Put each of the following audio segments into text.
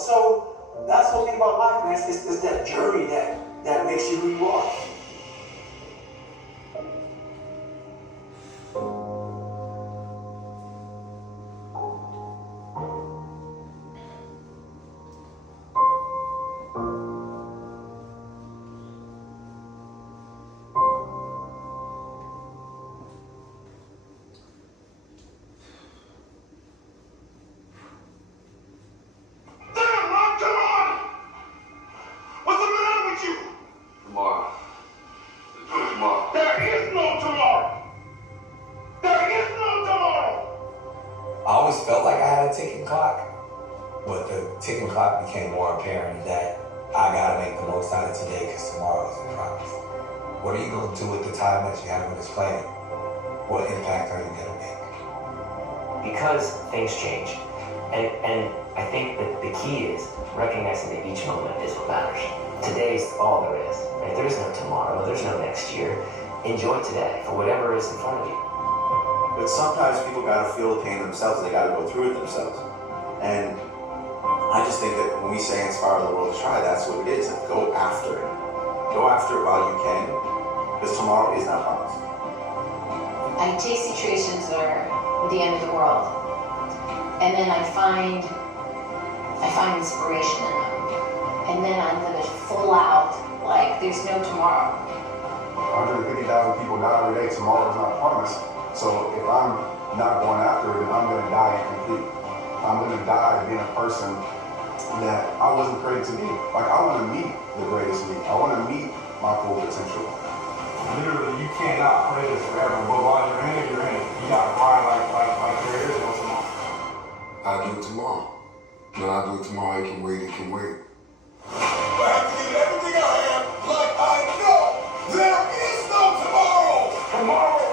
So that's the whole thing about life, man. It's that journey that makes you who you are. I always felt like I had a ticking clock, but the ticking clock became more apparent that I gotta make the most out of today because tomorrow isn't promised. What are you gonna do with the time that you have on this planet? What impact are you gonna make? Because things change. And I think that the key is recognizing that each moment is what matters. Today's all there is. Right? There is no tomorrow, there's no next year. Enjoy today for whatever is in front of you. But sometimes people gotta feel the pain themselves, they gotta go through it themselves. And I just think that when we say inspire the world to try, that's what it is. Go after it. Go after it while you can, because tomorrow is not promised. I take situations that are the end of the world, and then I find inspiration in them, and then I live it full out, like there's no tomorrow. 150,000 people die every day. Tomorrow is not promised. So if I'm not going after it, then I'm going to die incomplete. I'm going to die being a person that I wasn't created to be. Like, I want to meet the greatest me. I want to meet my full potential. Literally, you cannot play this forever, but while you're in it, you're in it. You got to ride like there is no tomorrow. I'll do it tomorrow. No, I'll do it tomorrow. It can wait. It can wait. I have to give everything I have like I know there is no tomorrow. Tomorrow.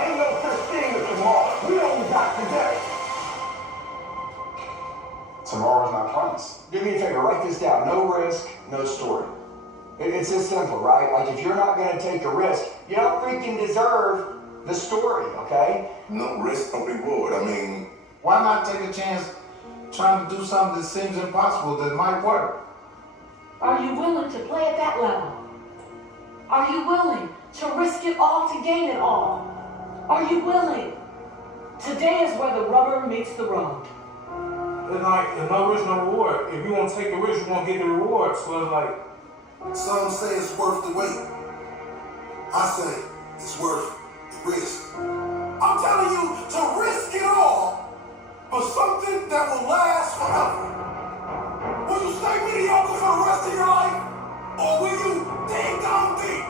Ain't no such thing as tomorrow. We only got today. Tomorrow is not promised. Do me a favor, write this down. No risk, no story. It's this simple, right? Like, if you're not going to take a risk, you don't freaking deserve the story, okay? No risk, no reward. I mean, Why not take a chance trying to do something that seems impossible that might work? Are you willing to play at that level? Are you willing to risk it all to gain it all? Are you willing? Today is where the rubber meets the road. It's like, no risk, no reward. If you want to take the risk, you won't get the reward. So it's like, Some say it's worth the wait. I say it's worth the risk. I'm telling you to risk it all for something that will last forever. Will you stay mediocre for the rest of your life? Or will you dig down deep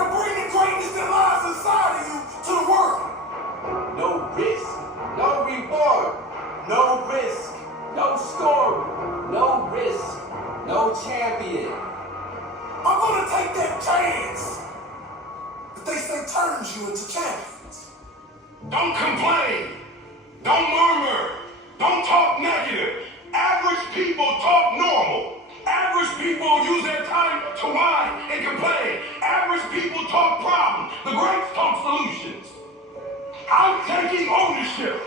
and bring the greatness that lies inside of you to the world? No risk, no reward. No risk, no story. No risk, no champion. I'm gonna take that chance that they say turns you into champions. don't complain. Don't murmur. Don't talk negative. Average people talk normal. Average people use their time to whine and complain. Average people talk problems. The greats talk solutions. I'm taking ownership.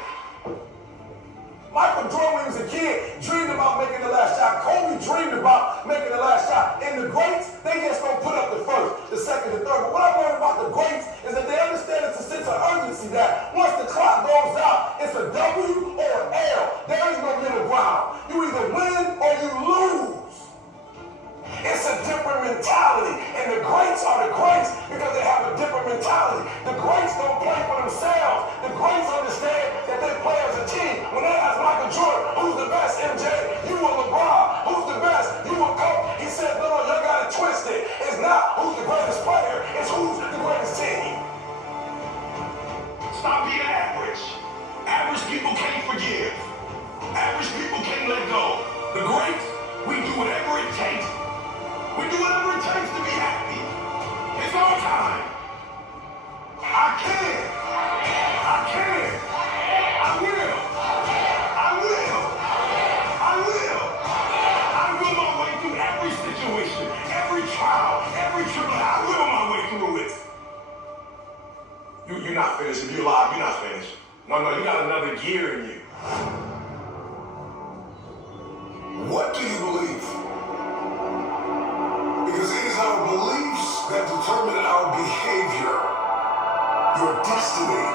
Michael Jordan, when he was a kid, dreamed about making the last shot. Kobe dreamed about making the last shot. And the greats, they just don't put up the first, the second, the third. But what I learned about the greats is that they understand it's a sense of urgency that once the clock goes out, it's a W or an L. There is no middle ground. You either win or you lose. It's a different mentality. And the greats are the greats because they have a different mentality. The greats don't play for themselves. The greats understand that they play as a team. When they ask Michael Jordan, who's the best, MJ? You or LeBron? Who's the best? You or Kobe? He said, no, you got it twisted. It's not who's the greatest player. It's who's the greatest team. Stop being average. Average people can't forgive. Average people can't let go. The greats, we do whatever it takes. We do whatever it takes to be happy. It's our time. I can. I can. I will. I will. I will. I will my way through every situation, every trial, every tribulation. I will my way through it. You're not finished. If you're alive, you're not finished. No, you got another gear in you. What do you believe? Because it is our beliefs that determine our behavior. Your destiny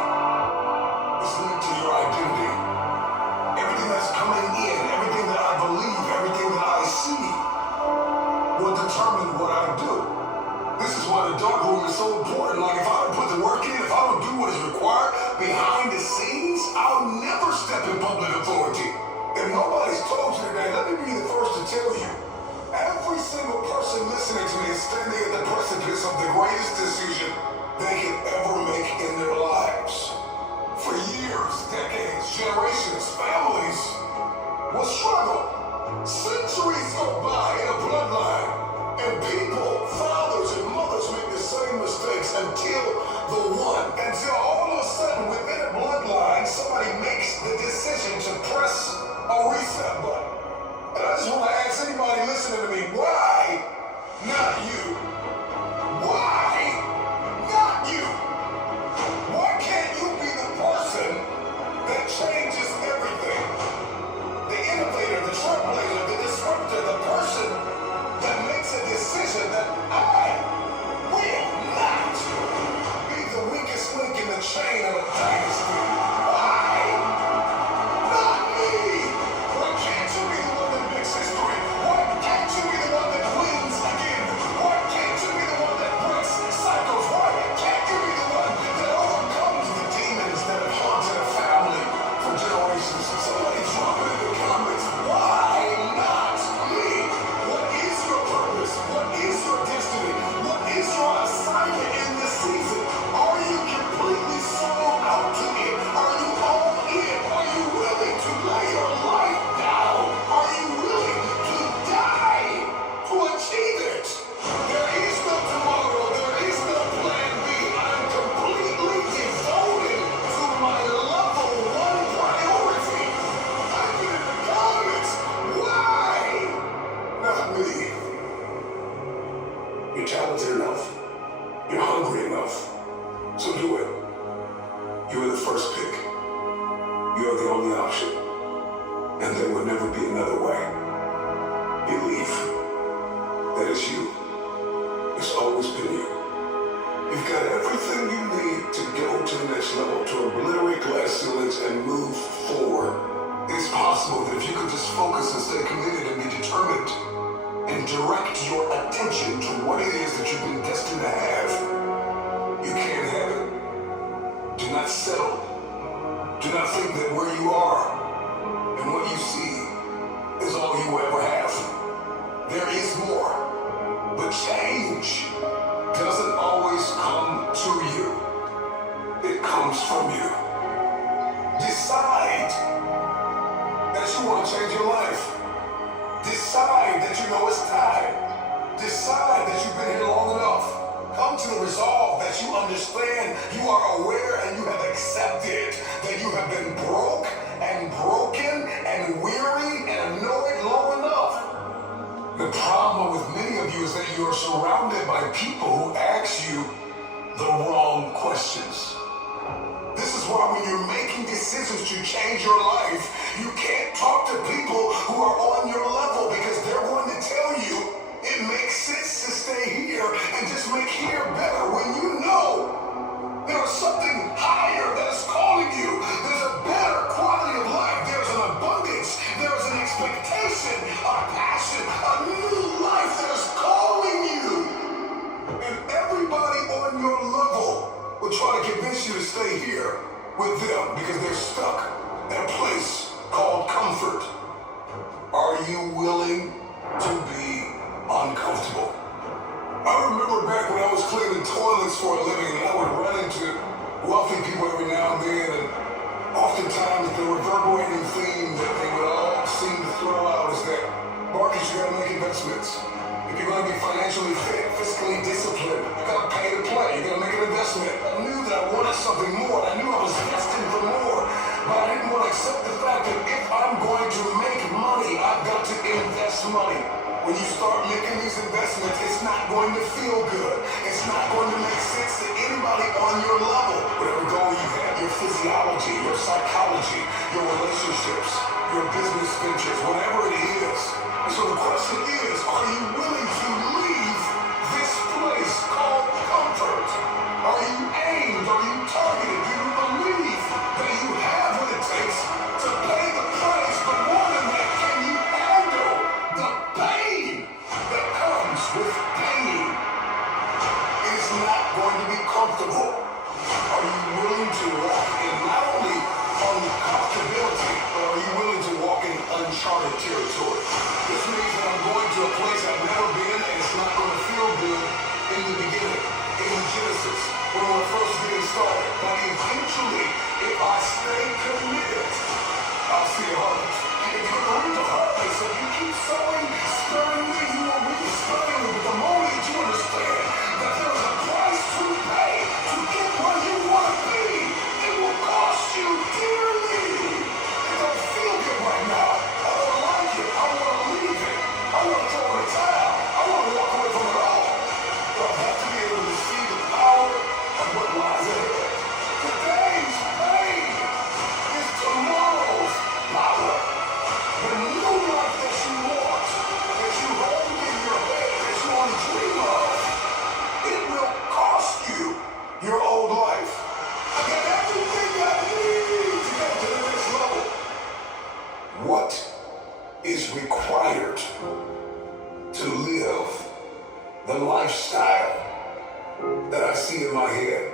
is linked to your identity. Everything that's coming in, everything that I believe, everything that I see will determine what I do. This is why the dark room is so important. Like, if I don't put the work in, if I don't do what is required behind the scenes, I'll never step in public authority. If nobody's told you today, let me be the first to tell you. Every single person listening to me is standing at the precipice of the greatest decision they could ever make in their lives. For years, decades, generations, families will struggle. Centuries go by in a bloodline, and people, fathers and mothers, make the same mistakes until all of a sudden within a bloodline, somebody makes the decision to press a reset button. And I just want to ask anybody listening to me, why not you? Why not you? Why can't you be the person that changes everything? The innovator, the trailblazer, the disruptor, the person that makes a decision that I will not be the weakest link in the chain of a dynasty. Why not me? Why can't you be the one that makes history? Why can't you be the one that wins again? Why can't you be the one that breaks cycles? Why can't you be the one that overcomes the demons that have haunted a family for generations? Somebody drop it in the comments. Why not me? What is your purpose? What is your destiny? What is your assignment in this season? Are you completely sold out to it? Are you all in? Are you willing to lay your life down? Are you willing to die to achieve it? There is no tomorrow. There is no plan B. I'm completely devoted to my level one priority. Type it in the comments. Why not me? You're talented enough. You're hungry enough. So do it. You are the first pick. You are the only option. And there will never be another way. Believe that it's you. It's always been you. You've got everything you need to go to the next level, to obliterate glass ceilings and move forward. It's possible that if you could just focus and stay committed and be determined and direct your attention to what it is that you've been destined to have, you can have it. Do not settle. Do not think that where you are and what you see is all you will ever have. There is more. But change doesn't always come to you. It comes from you. Decide that you want to change your life. Decide that you know it's time. Decide that you've been here long enough. Come to the resolve that you understand, you are aware, and you have accepted that you have been broke and broken and weary and annoyed long enough. The problem with many of you is that you are surrounded by people who ask you the wrong questions. This is why when you're making decisions to change your life, you can't talk to people who are on your level, because they're going to tell you it makes sense to stay here and just make here better, when you know there is something higher that is calling you. There's a better quality of life. There's an abundance. There's an expectation, a passion, a new life that is calling you. And everybody on your level will try to convince you to stay here with them because they're stuck in a place called comfort. Are you willing to be uncomfortable? I remember back when I was cleaning toilets for a living, and I would run into wealthy people every now and then, and oftentimes the reverberating theme that they would all seem to throw out is that, Marcus, you gotta make investments. If you're gonna be financially fit, fiscally disciplined, you gotta pay to play, you gotta make an investment. I knew that I wanted something more, I knew I was destined for more, but I didn't want to accept the fact that if I'm going to make money, I've got to invest money. When you start making these investments, it's not going to feel good. It's not going to make sense to anybody on your level. Whatever goal you have, your physical physiology, your psychology, your relationships, your business ventures, whatever it is. And so the question is, are you willing to leave this place called comfort? Are you aimed? Are you targeted? Do you believe that you have what it takes to pay the price? But more than that, can you handle the pain that comes with paying? It's not going to be comfortable. Are you willing to walk in not only uncomfortability, but are you willing to walk in uncharted territory? This means that I'm going to a place I've never been, and it's not going to feel good in the beginning, in Genesis, when we're first getting started. But eventually, if I stay committed, I'll see a harvest. And if you're going to reap a harvest, if you keep sowing sparingly, you will reap sparingly. But the moment that you understand that there is a price to pay to get where you want to be, it will cost you dearly. It don't feel good right now. I don't like it. I want to leave it. I want to throw in the towel. I want to walk away from it all. But I have to be able to see the power of what lies ahead. Today's pain is tomorrow's power. The new life that you want, that you hold in your head, that you want to dream of, it will cost you your old life. I got everything I need to get to the next level. What is required to live the lifestyle that I see in my head?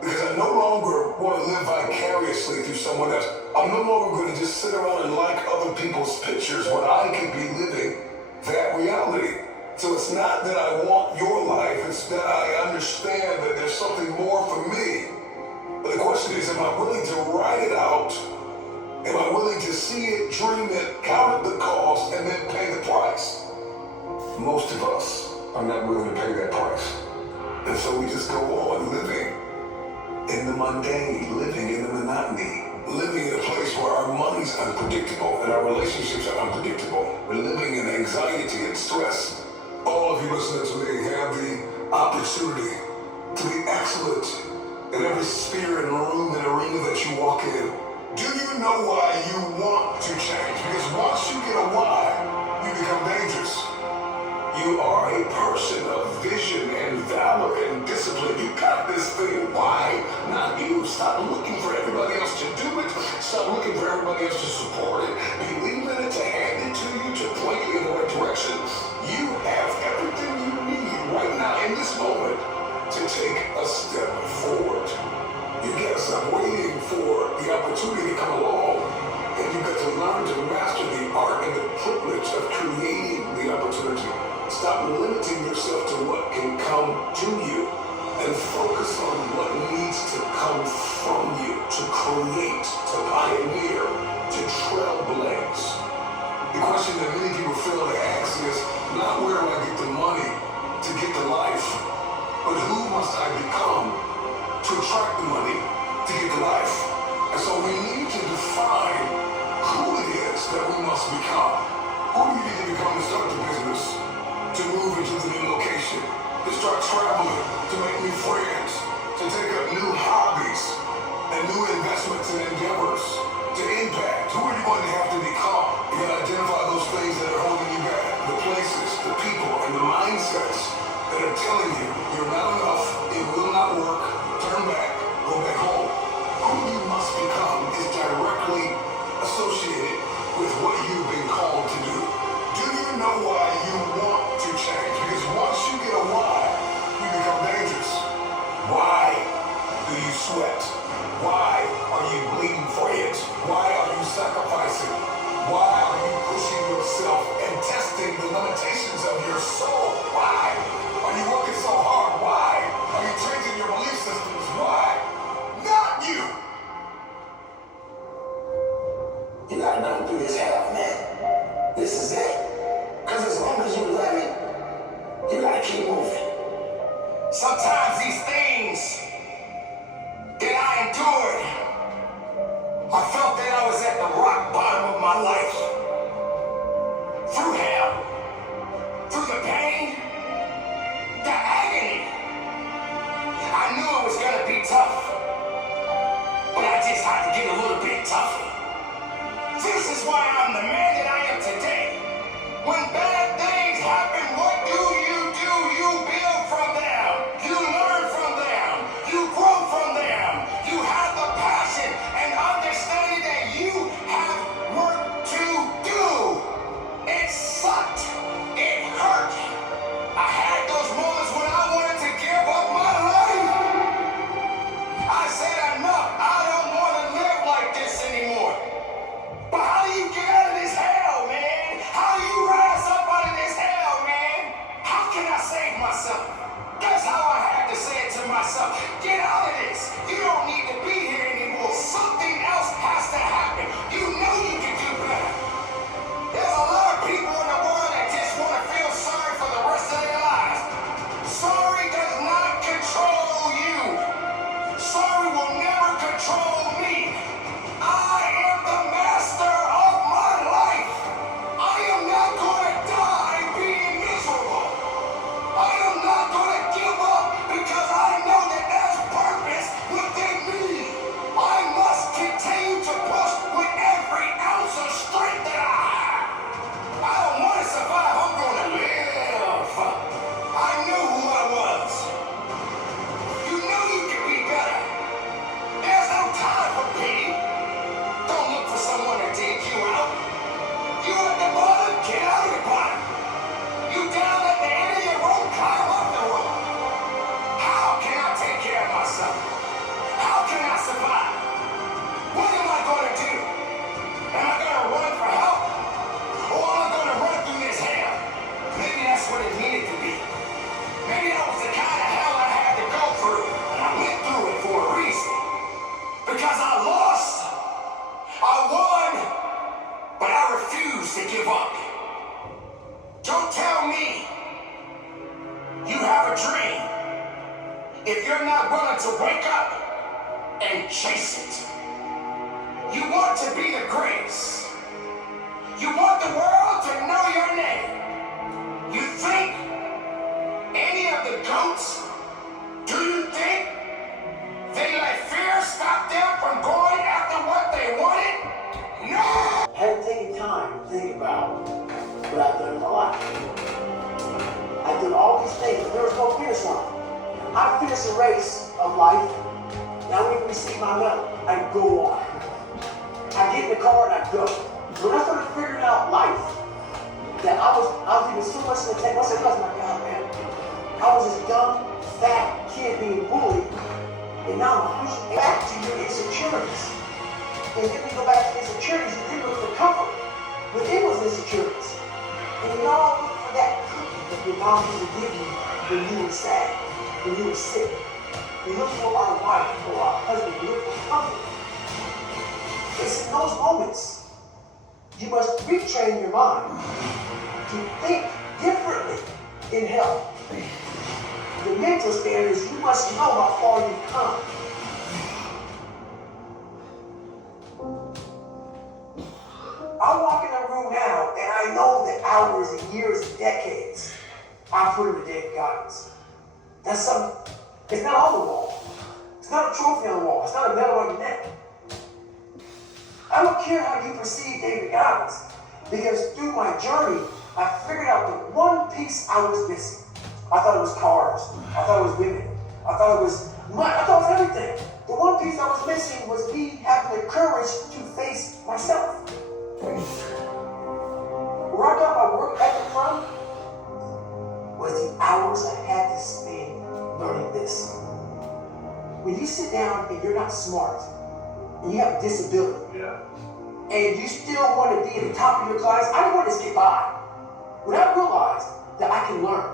Because I no longer want to live vicariously through someone else. I'm no longer going to just sit around and like other people's pictures when I could be living that reality. So it's not that I want your life, it's that I understand that there's something more for me. But the question is, am I willing to write it out? Am I willing to see it, dream it, count the cost, and then pay the price? Most of us are not willing to pay that price. And so we just go on living in the mundane, living in the monotony, living in a place where our money's unpredictable and our relationships are unpredictable. We're living in anxiety and stress. All of you listening to me have the opportunity to be excellent in every sphere and room and arena that you walk in. Do you know why you want to change? Because once you get a why, you become dangerous. You are a person of vision and valor and discipline. You got this thing. Why not you? Stop looking for everybody else to do it. Stop looking for everybody else to support it. Believe in it, to hand it to you, to point you in the right direction. You have everything you need right now in this moment to take a step forward. You gotta stop waiting for the opportunity to come along. And you got to learn to master the art and the privilege of creating the opportunity. Stop limiting yourself to what can come to you and focus on what needs to come from you to create, to pioneer, to trailblaze. The question that many people fail to ask is not where do I get the money to get the life, but who must I become to attract the money to get the life? And so we need to define who it is that we must become. Who do you need to become to start the business? To move into the new location, to start traveling, to make new friends, to take up new hobbies and new investments and endeavors, to impact. Who are you going to have to become? You got to identify those things that are holding you back, the places, the people, and the mindsets that are telling you you're not enough, it will not work, turn back, go back home. Who you must become is directly associated with what you've been called to do. Do you know why you want to change? Because once you get a why, you become dangerous. Why do you sweat? Why are you bleeding for it? Why are you sacrificing? Why are you pushing yourself and testing the limitations of your soul? Why are you working so hard? Why are you changing your belief systems? Why? Not you! You gotta go through this hell, man. This is it. Because as long as you love it, you gotta keep moving. Sometimes these things that I endured, I felt that I was at the rock bottom of my life. Through hell, through the pain, the agony. I knew it was gonna be tough. had to get a little bit tougher. This is why I'm the man that I am today. When bad things happen, what do? You build from them. You learn from them. You grow from them. You have the passion and understanding that you have work to do. It sucked. It hurt. I had those moments when I wanted to give up my life. I said enough. I don't want to live like this anymore. But how do you get out of this hell, man? How do you rise up out of this hell, man? How can I save myself? That's how I had to say it to myself. Get out of this. You don't need to be here anymore. Something else has to happen. You know you can do better. There's a lot of people in the world that just want to feel sorry for the rest of their lives. Sorry does not control you. Sorry will never control me. I am the master of my life. I am not going to die being miserable. I am not going to give up because I know that there's purpose within me. I must continue to push with every ounce of strength that I have. I don't want to survive. I'm going to live. I knew who I was. You know you can be better. There's no time for pity. Don't look for someone to dig you out. You at the bottom, get out of the bottom. You down at the end of your rope, climb up the rope. How can I take care of myself? How can I survive? What am I going to do? Am I going to run for help? Or am I going to run through this hell? Maybe that's what it needed to be. Maybe that was the kind of hell I had to go through. And I went through it for a reason. Because I lost. I won. But I refuse to give up. Don't tell me you have a dream if you're not willing to wake up and chase it. You want to be the greatest. You want the world to know your name. You think any of the goats, do you think they let fear stop them from going after what they wanted? No! I had taken time to think about what I've done in my life. I've done all these things. There was no finish line. I finished the race of life. Now I need to receive my medal. I go on. I get in the car and I go. When I started figuring out life, that I was even so much in the tank. I said, oh my God, man. I was this dumb, fat kid being bullied, and now I'm pushing back to your insecurities. And then we go back to insecurities, and then look for comfort. But it was insecurities. And we all look for that cookie that your mom used to give you when you were sad, when you were sick. We look for our wife or our husband. We look for comfort. It's in those moments you must retrain your mind to think differently in health. The mental standards, you must know how far you've come. I walk in a room now and I know the hours and years and decades I put into David Goggins. That's something, it's not on the wall. It's not a trophy on the wall. It's not a medal on your neck. I don't care how you perceive David Goggins, because through my journey, I figured out the one piece I was missing. I thought it was cars. I thought it was women. I thought it was money. I thought it was everything. The one piece I was missing was me having the courage to face myself. Where I got my work ethic from was the hours I had to spend learning this. When you sit down and you're not smart, and you have a disability, and you still want to be at the top of your class, I didn't want to skip by. When I realized that I can learn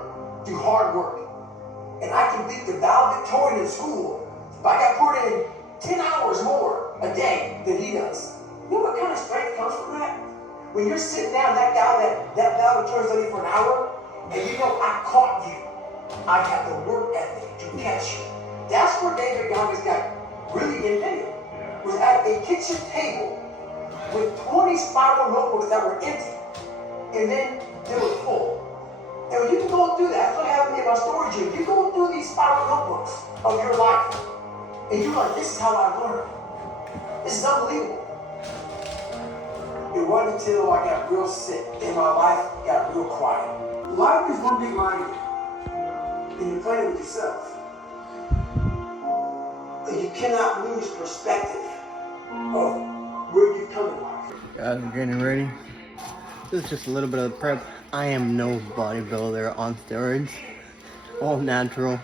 through hard work, and I can beat the valedictorian in school, but I got put in 10 hours more a day than he does. You know what kind of strength comes from that? When you're sitting down, that guy that valedictorian's only for an hour, and you know I caught you. I got the work ethic to catch you. That's where David Goggins got really invented. Was at a kitchen table with 20 spiral notebooks that were empty, and then they were full. And when you can go through that, that's what happened in my storage unit. You go through these spiral notebooks of your life, and you're like, this is how I learned. This is unbelievable. It wasn't until I got real sick and my life got real quiet. Life is one big mind game, and you're playing with yourself. You cannot lose perspective of where you've come in life. Guys, I'm getting ready. This is just a little bit of prep. I am no bodybuilder on steroids. All natural.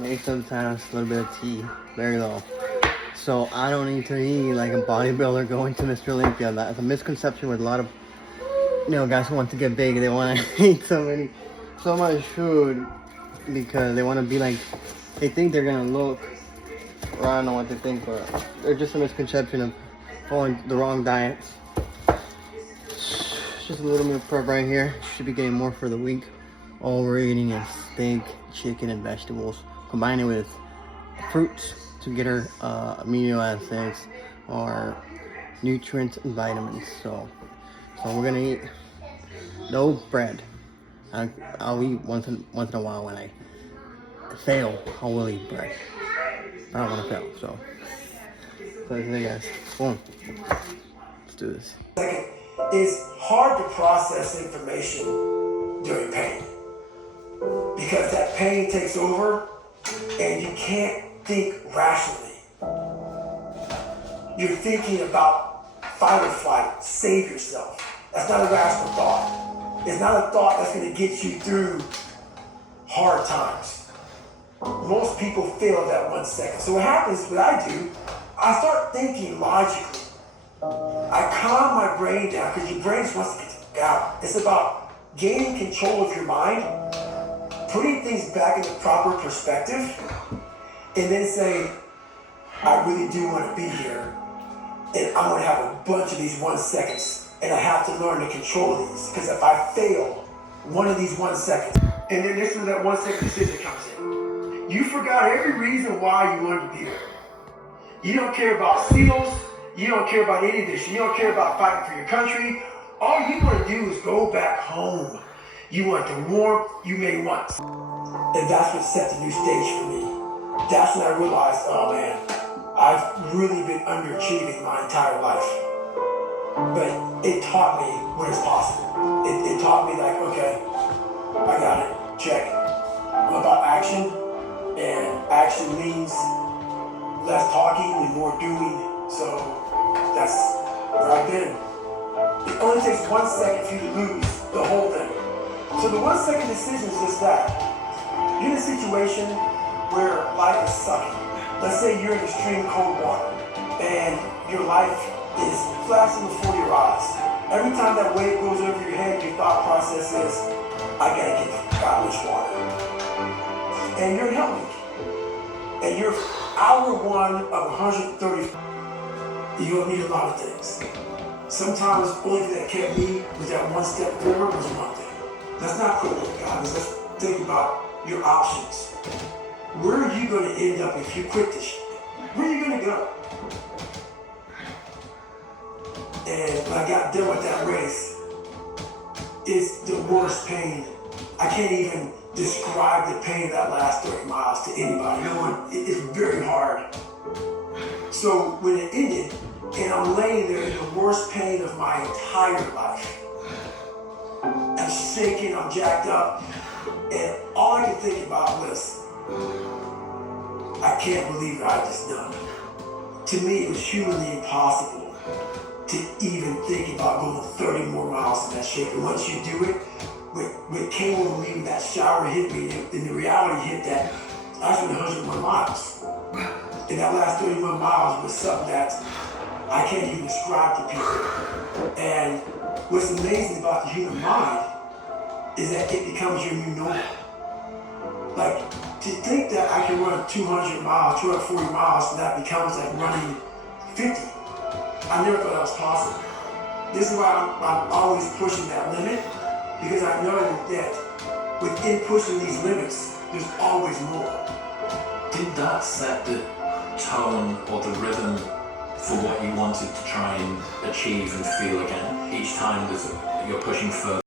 Maybe sometimes a little bit of tea. Very low. So I don't need to eat like a bodybuilder going to Mr. Olympia. That's a misconception with a lot of guys who want to get big. They want to eat so much food because they want to be like, they think they're gonna look. Or I don't know what they think, but they're just a misconception of following the wrong diets. Just a little bit of prep right here. Should be getting more for the week. All we're eating is steak, chicken, and vegetables. Combine it with fruits to get our amino acids, our nutrients and vitamins. So we're gonna eat no bread. I'll eat once in a while. When I fail, I will eat bread. I don't want to fail, so there, guys. Boom. Let's do this. Second, it's hard to process information during pain because that pain takes over and you can't think rationally. You're thinking about fight or flight, save yourself. That's not a rational thought. It's not a thought that's going to get you through hard times. Most people fail in that 1 second. So what happens, what I do, I start thinking logically. I calm my brain down because your brain just wants to get out. It's about gaining control of your mind, putting things back into proper perspective, and then saying, I really do want to be here, and I'm going to have a bunch of these 1 seconds, and I have to learn to control these, because if I fail one of these 1 seconds, and then this is that 1 second decision comes in. You forgot every reason why you wanted to be there. You don't care about SEALs. You don't care about any of this. You don't care about fighting for your country. All you want to do is go back home. You want the warmth you may want. And that's what set the new stage for me. That's when I realized, oh man, I've really been underachieving my entire life. But it taught me what is possible. It taught me like, okay, I got it, check. I'm about action. And action means less talking and more doing. So that's where I've been. It only takes 1 second for you to lose the whole thing. So the 1 second decision is just that. You're in a situation where life is sucking. Let's say you're in extreme cold water and your life is flashing before your eyes. Every time that wave goes over your head, your thought process is, I gotta get the out of this water. And you're in Hell Week. And you're hour 1 of 130. You're gonna need a lot of things. Sometimes the only thing that kept me was that 1 step forward was one thing. Let's not quit with God. Let's think about your options. Where are you gonna end up if you quit this shit? Where are you gonna go? And when I got done with that race, it's the worst pain. I can't even describe the pain of that last 30 miles to anybody. No one, it's very hard. So when it ended, and I'm laying there in the worst pain of my entire life, I'm shaking, I'm jacked up, and all I could think about was, I can't believe what I just done. To me, it was humanly impossible to even think about going 30 more miles in that shape. And once you do it, what came over me when that shower hit me, and the reality hit that I spent 101 miles. And that last 31 miles was something that I can't even describe to people. And what's amazing about the human mind is that it becomes your new normal. Like, to think that I can run 200 miles, 240 miles, and that becomes like running 50. I never thought that was possible. This is why I'm always pushing that limit, because I know that within pushing these limits, there's always more. Did that set the tone or the rhythm for what you wanted to try and achieve and feel again? Each time you're pushing further.